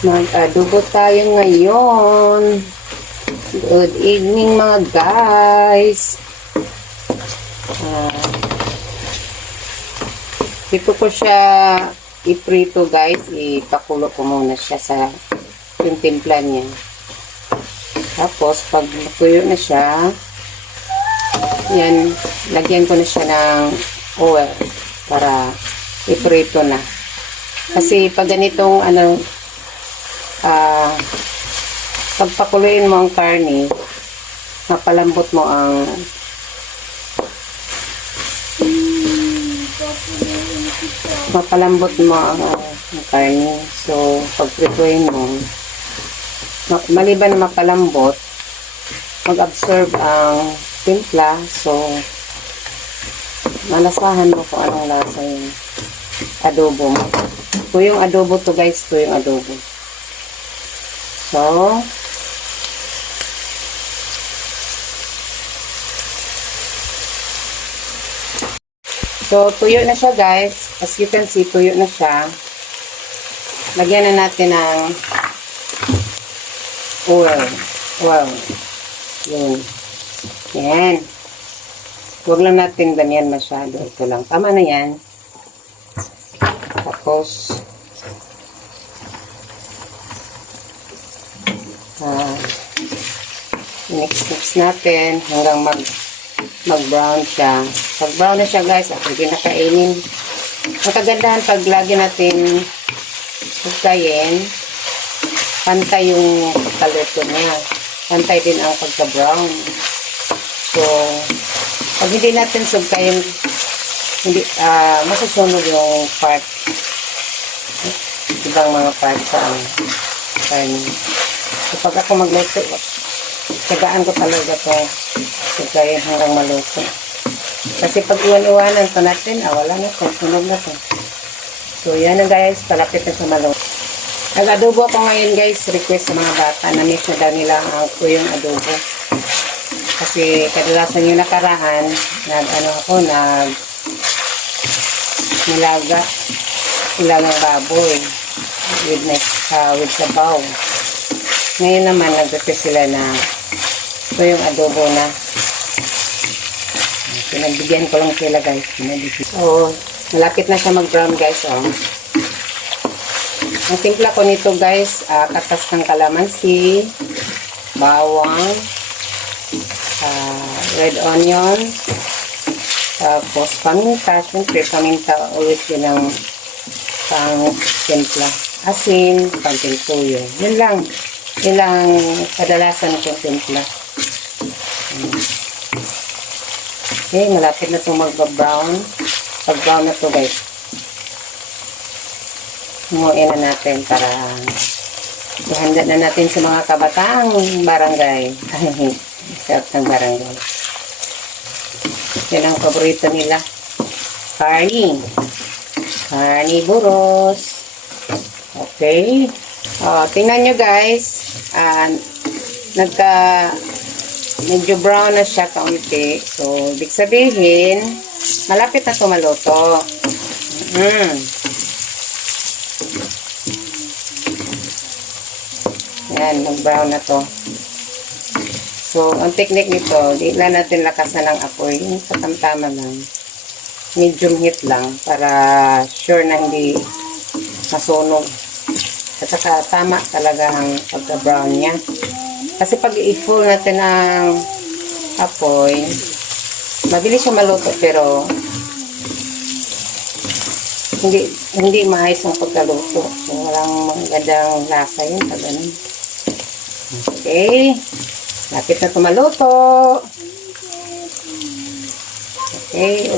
Mag-adobo tayo ngayon. Good evening mga guys. Dito ko siya iprito guys. Ipakulo ko muna siya sa yung timpla niya. Tapos pag natuyo na siya, yan, lagyan ko na siya ng oil para iprito na. Kasi pag ganitong pagpakuluin mo ang karne, mapalambot mo ang karne. So pagprituin mo, maliban na mapalambot, mag-absorb ang timpla. So malasahan mo kung anong lasa yung adobo mo. Ito yung adobo to guys, ito yung adobo. So tuyo na siya guys. As you can see, tuyo na siya. Lagyan na natin ng oil. Yun. Yan. Huwag lang natin ganyan masyado. Ito lang. Tama na yan. Tapos mix natin hanggang mag-brown siya. Pag brown na siya guys, pwede na kainin. Matagandahan pag lagi natin hukayin, pantay yung color niya. Pantay din ang pagka-brown. So, pag hindi natin sugkayin, hindi, masusunod yung part. Ibang mga part sa karne. So, pag ako magluto, tagaan ko talaga ito sugkayin hanggang maluto. Kasi pag iwan-iwanan ito natin, wala na ito, sunog na ito. So, yan na guys, palapit na sa maluto. Nag-adobo ako ngayon guys, request sa mga bata na miss na daw nila ako yung adobo. Kasi kadalasan yung nakaraan, nilagang baboy with sabaw. Ngayon naman, nag-request sila na ito yung adobo na. Pinagbigyan ko lang sila guys. So, malapit na siya mag-brown guys. Ang timpla ko nito guys, katas ng kalamansi, bawang, red onion, tapos paminta. Siyempre, paminta always yun ang pang timpla. Asin, konting tuyo. Yun lang kadalasan ng timpla. Okay, malapit na itong mag-brown. Pag-brown na ito guys, hinguin na natin para ihanda na natin sa mga kabataang barangay. Sarap ng barangay. Yan ang paborito nila. Carnivorous. Okay. Tingnan nyo guys. Medyo brown na siya kaunti. So, ibig sabihin, malapit na ito maluto. Yan, mag-brown na to. So, ang technique nito, di lang natin lakasan ng apoy. Yung katamtama lang. Medium heat lang para sure na hindi masunog. At saka tama talaga ang pagka-brown niya. Kasi pag i-full natin ng apoy, mabilis siya maluto pero hindi maayos ang pagkaluto. So, walang magandang lasa yun pag ganun. Okay. Lapit na tumaluto. Okay.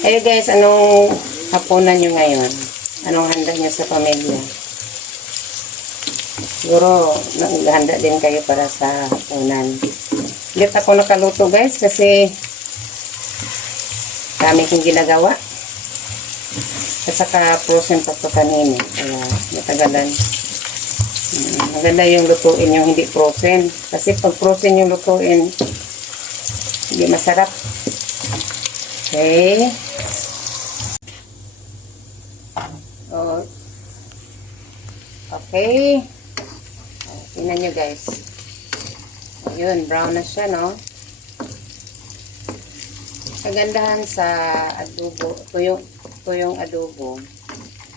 Hey guys, anong hapunan nyo ngayon? Anong handa nyo sa pamilya? Siguro, naghahanda din kayo para sa hapunan. Ulit ako nakaluto guys kasi dami kong ginagawa. At saka frozen pa ito kanina. Kaya matagalan. Maganda yung lutuin yung hindi frozen. Kasi pag frozen yung lutuin, hindi masarap. Okay. Okay. Tingnan nyo guys. Ayun, brown na siya, no? Kagandahan sa adobo, tuyong adobo,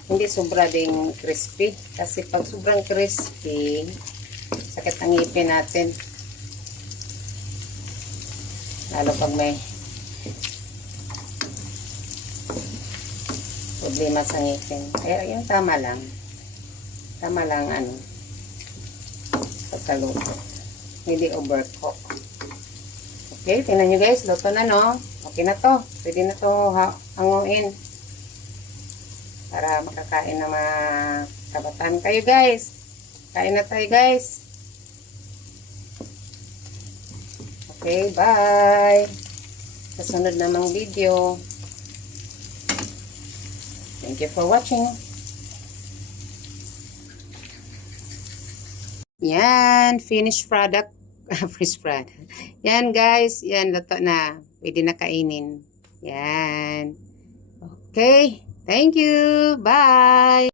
hindi sobra ding crispy. Kasi pag sobrang crispy, sakit ang ngipin natin. Lalo pag may problema sa ngipin. Kaya yung tama lang. Tama lang pagkaluto. Hindi overcook. Okay, tingnan nyo guys. Luto na, no? Okay na to. Pwede na to hanguin. Para makakain ng mga kabataan kayo guys. Kain na tayo guys. Okay, bye. Sa sunod namang video. Thank you for watching. Yan, finished product. Finished product. Yan guys, yan, luto na. Pwede na kainin. Yan. Okay, thank you. Bye.